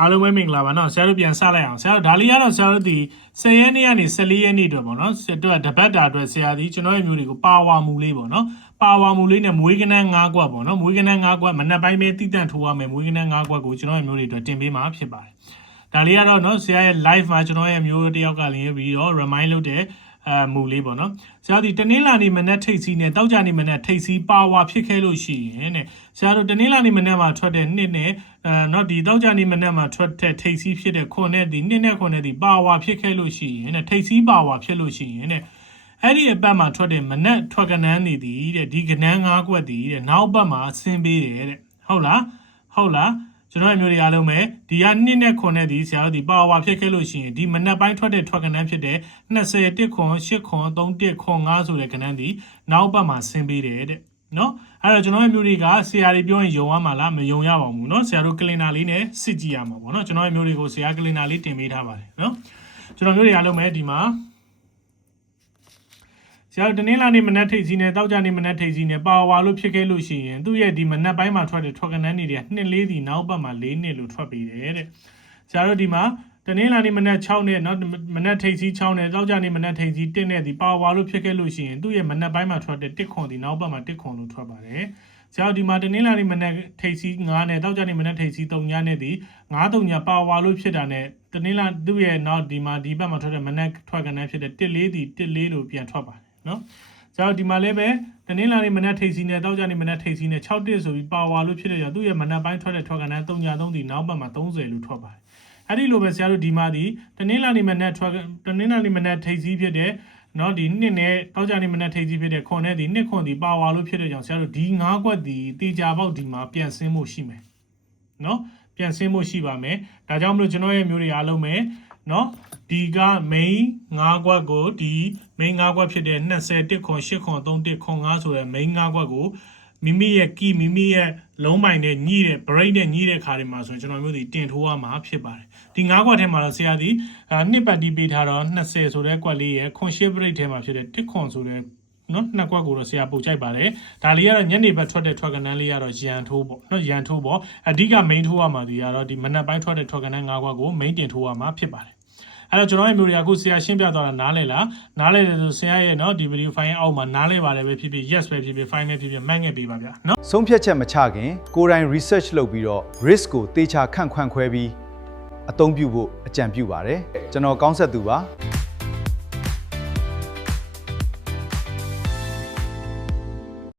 အားလုံးပဲမင်္ဂလာပါနော်ဆရာတို့ပြန်စလိုက်အောင်ဆရာတို့ဒါလေးကတော့ဆရာတို့ဒီ10ရက်နေ့ကနေ14ရက်နေ့အတွက်ပေါ့နော်အတွက်တပတ်တာအတွက်ဆရာဒီကျွန်တော်ရဲ့မျိုးတွေကိုပါဝါမူလေးပေါ့နော်ပါဝါမူလေးနဲ့မွေးကနန်း9ကွက်ပေါ့နော်မွေးကနန်း9ကွက်မနက်ပိုင်းပဲတည်တံ့ထိုးရမယ်မွေးကနန်း9ကွက်ကိုကျွန်တော်ရဲ့မျိုးတွေအတွက်တင်ပေးမှာဖြစ်ပါတယ်ဒါလေးကတော့နော်ဆရာရဲ့ live မှာကျွန်တော်ရဲ့မျိုးတယောက်ကလည်းပြီးတော့ remind လုပ်တဲ့မူလေးပေါ့နော်ဆရာဒီတနင်္လာနေ့မနက်ထိတ်စီးနဲ့တောက်ကြနေ့မနက်ထိတ်စီးပါဝါဖြစ်ခဲ့လို့ရှိရင်တဲ့ဆရာတို့တနင်္လာနေ့မနက်မှာထွက်တဲ့နှစ်နဲ့နော်ဒီတောက်ကြနေ့မနက်မှာထွက်တဲ့ထိတ်စီးဖြစ်တဲ့ခွန်နဲ့ဒီနှစ်နဲ့ခွန်နဲ့ဒီပါဝါဖြစ်ခဲ့လို့ရှိရင်တဲ့ထိတ်စီးပါဝါဖြစ်လို့ရှိရင်တဲ့အဲ့ဒီအပတ်မှာထွက်တဲ့မနက်ထွက်ကနန်းနေသည်တဲ့ဒီကနန်း၅ကွက်သည်တဲ့နောက်ပတ်မှာဆင်းပေးတယ်တဲ့ဟုတ်လားကျွန်တော်မျိုးတွေအားလုံးပဲဒီကနှစ်နဲ့ခွန်နဲ့ဒီဆရာတို့ဒီပါဝါဖြစ်ခဲ့လို့ရှိရင်ဒီမနက်ပိုင်းထွက်တဲ့ထွက်ကနန်းဖြစ်တဲ့20တစ်ခွန်8ခွန်3တစ်ခွန်5ဆိုတဲ့ကနန်းဒီနောက်ပတ်မှာဆင်းပေးတယ်တဲ့နော်အဲ့တော့ကျွန်တော်မျိုးတွေကဆရာတွေပြောရင်ယုံရမှာလားမယုံရပါဘူးနော်ဆရာတို့ကလင်နာလေးနဲ့စစ်ကြည့်ရမှာပေါ့နော်ကျွန်တော်မျိုးတွေကိုဆရာကလင်နာလေးတင်ပေးထားပါတယ်နော်ကျွန်တော်မျိုးတွေအားလုံးပဲဒီမှာဆရာတနင်္လာနေ့မနက်ထိတ်စီးနဲ့တောက်ကြနေ့မနက်ထိတ်စီးနဲ့ပါဝါလို့ဖြစ်ခဲ့လို့ရှိရင်သူ့ရဲ့ဒီမနက်ပိုင်းမှာထွက်တဲ့ထွက်ကနန်းတွေနှစ်လေးဒီနောက်ပတ်မှာ4နှစ်လို့ထွက်ပြီးတယ်တဲ့ဆရာတို့ဒီမှာတနင်္လာနေ့မနက်6နဲ့နော်မနက်ထိတ်စီး6နဲ့တောက်ကြနေ့မနက်ထိတ်စီး1နဲ့ဒီပါဝါလို့ဖြစ်ခဲ့လို့ရှိရင်သူ့ရဲ့မနက်ပိုင်းမှာထွက်တဲ့1ခွန်ဒီနောက်ပတ်မှာ1ခွန်လို့ထွက်ပါတယ်ဆရာဒီမှာတနင်္လာနေ့မနက်ထိတ်စီး9နဲ့တောက်ကြနေ့မနက်ထိတ်စီး3ညနဲ့ဒီ9 3ညပါဝါလို့ဖြစ်တာနဲ့တနင်္လာသူ့ရဲ့နောက်ဒီမှာဒီဘက်မှာထွက်တဲ့မနက်ထွက်ကနန်းဖြစ်တဲ့1 4ဒီ1 4လို့ပြန်ထွက်ပါတယ်နော်ကျတော့ဒီမှာလည်းပဲတနင်္လာနေ့မနက်ထိတ်စီးနဲ့တောက်ကြနေ့မနက်ထိတ်စီးနဲ့6တစ်ဆိုပြီးပါဝါလို့ဖြစ်တဲ့ကြောင့်သူ့ရဲ့မနက်ပိုင်းထွက်တဲ့ထွက်ကနန်း3ည3ဒီနောက်ဘက်မှာ30လို့ထွက်ပါတယ်အဲ့ဒီလိုပဲဆရာတို့ဒီမှာဒီတနင်္လာနေ့မနက်ထိတ်စီးဖြစ်တဲ့နော်ဒီနှစ်နဲ့တောက်ကြနေ့မနက်ထိတ်စီးဖြစ်တဲ့ခွန်နဲ့ဒီနှစ်ခွန်ဒီပါဝါလို့ဖြစ်တဲ့ကြောင့်ဆရာတို့ဒီ9ကွက်ဒီတေချာပေါက်ဒီမှာပြန်ဆင်းမှုရှိမယ်နော်ပြန်ဆင်းမှုရှိပါမယ်ဒါကြောင့်မလို့ကျွန်တော်ရဲ့မျိုးတွေအားလုံးပဲနော်ဒီက main 9ကွက်ကိုဒီ main 9ကွက်ဖြစ်တဲ့20တစ်ခွန်8ခွန်3တစ်ခွန်5ဆိုတဲ့ main 9ကွက်ကိုမိမိရဲ့ key မိမိရဲ့လုံးပိုင်နဲ့ညှိတဲ့ break နဲ့ညှိတဲ့ခါတွေမှာဆိုရင်ကျွန်တော်မျိုးဒီတင်ထိုးရမှာဖြစ်ပါတယ်ဒီ9ကွက်ထဲမှာတော့ဆရာဒီနှစ်ပတ်တီးပေးထားတော့20ဆိုတဲ့ကွက်လေးရဲ့ခွန်8 break ထဲမှာဖြစ်တဲ့တစ်ခွန်ဆိုတဲ့နော်နှစ်ကွက်ကိုတော့ဆရာပို့ကြိုက်ပါတယ်ဒါလေးကတော့ညနေဘက်ထွက်တဲ့ထွက်ကနန်းလေးကတော့ရန်ထိုးပေါ့နော်ရန်ထိုးပေါ့အဓိက main ထိုးရမှာဒီကတော့ဒီမနက်ပိုင်းထွက်တဲ့ထွက်ကနန်း9ကွက်ကို main တင်ထိုးရမှာဖြစ်ပါတယ်အဲ့တော့ကျွန်တော်ရဲ့မျိုးတွေကအခုဆရာရှင်းပြသွားတာနားလဲလားနားလဲတယ်ဆိုဆရာရဲ့နော်ဒီ video file အောက်မှာနားလဲပါတယ်ပဲဖြစ်ဖြစ် yes ပဲဖြစ်ဖြစ် file ပဲဖြစ်ဖြစ်မှတ်ခဲ့ပေးပါဗျာနော်ဆုံးဖြတ်ချက်မချခင်ကိုယ်တိုင် research လုပ်ပြီးတော့ risk ကိုသေချာခန့်ခွဲပြီးအသုံးပြုဖို့အကြံပြုပါတယ်ကျွန်တော်ကောင်းဆက်သူပါ